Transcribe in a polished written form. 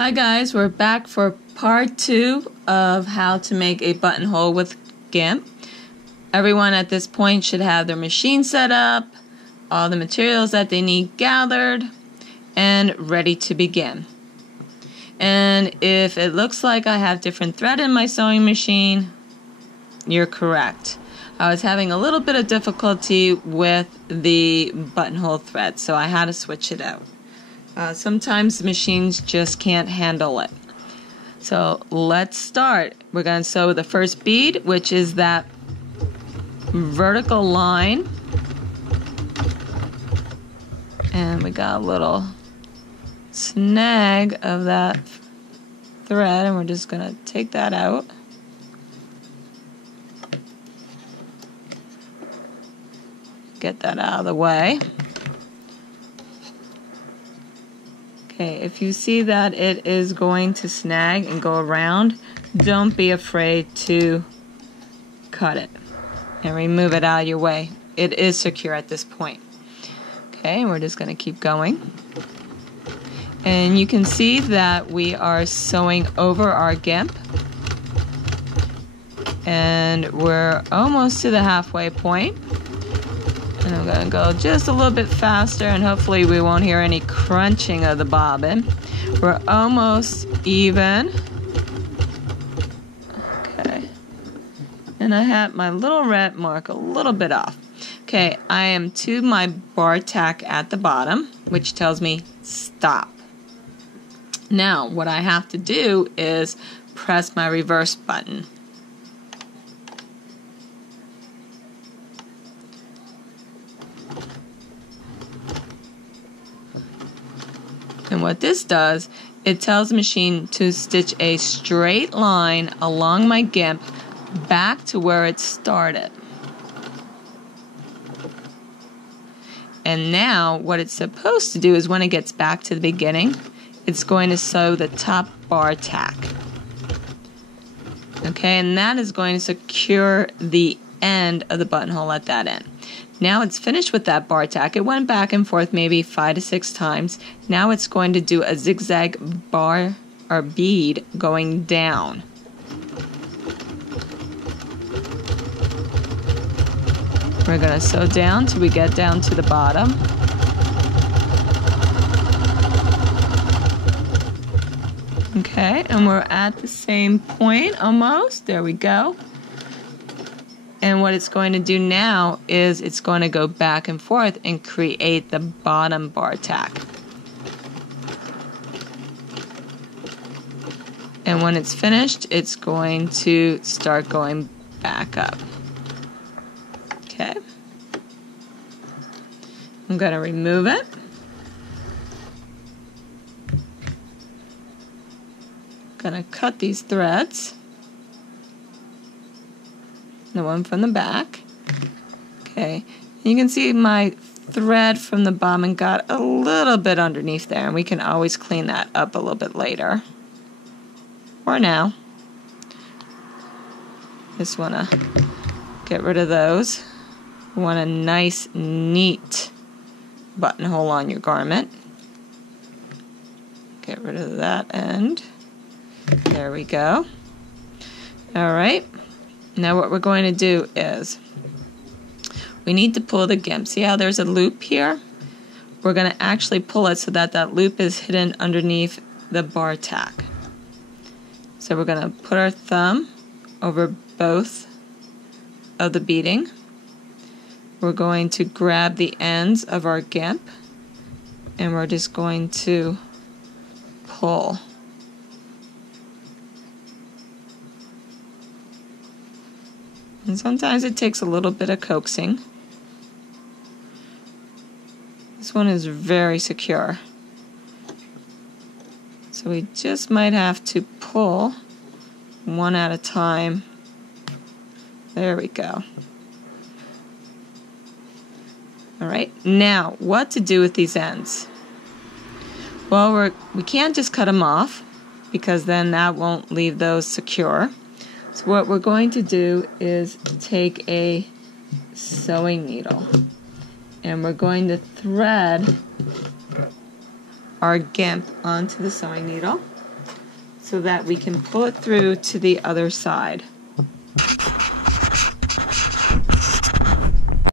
Hi guys, we're back for part 2 of how to make a buttonhole with GIMP. Everyone at this point should have their machine set up, all the materials that they need gathered, and ready to begin. And if it looks like I have different thread in my sewing machine, you're correct. I was having a little bit of difficulty with the buttonhole thread, so I had to switch it out. Sometimes the machines just can't handle it. So let's start. We're going to sew the first bead, which is that vertical line. And we got a little snag of that thread, and we're just going to take that out. Get that out of the way. Okay, if you see that it is going to snag and go around, don't be afraid to cut it and remove it out of your way. It is secure at this point. Okay, we're just going to keep going. And you can see that we are sewing over our GIMP. And we're almost to the halfway point. And I'm going to go just a little bit faster, and hopefully we won't hear any crunching of the bobbin. We're almost even. Okay. And I have my little red mark a little bit off. Okay, I am to my bar tack at the bottom, which tells me stop. Now, what I have to do is press my reverse button. And what this does, it tells the machine to stitch a straight line along my GIMP back to where it started. And now what it's supposed to do is when it gets back to the beginning, it's going to sew the top bar tack. Okay, and that is going to secure the end of the buttonhole at that end. Now it's finished with that bar tack. It went back and forth maybe 5 to 6 times. Now it's going to do a zigzag bar or bead going down. We're going to sew down till we get down to the bottom. Okay, and we're at the same point almost. There we go. And what it's going to do now is it's going to go back and forth and create the bottom bar tack. And when it's finished, it's going to start going back up. Okay. I'm going to remove it. I'm going to cut these threads. The one from the back. Okay, you can see my thread from the bobbin got a little bit underneath there, and we can always clean that up a little bit later or now. Just want to get rid of those. You want a nice, neat buttonhole on your garment. Get rid of that end. There we go. All right. Now what we're going to do is we need to pull the GIMP. See how there's a loop here? We're going to actually pull it so that that loop is hidden underneath the bar tack. So we're going to put our thumb over both of the beading. We're going to grab the ends of our GIMP, and we're just going to pull. And sometimes it takes a little bit of coaxing. This one is very secure. So we just might have to pull one at a time. There we go. All right, now what to do with these ends? Well, we can't just cut them off because then that won't leave those secure. So what we're going to do is take a sewing needle, and we're going to thread our GIMP onto the sewing needle. so that we can pull it through to the other side.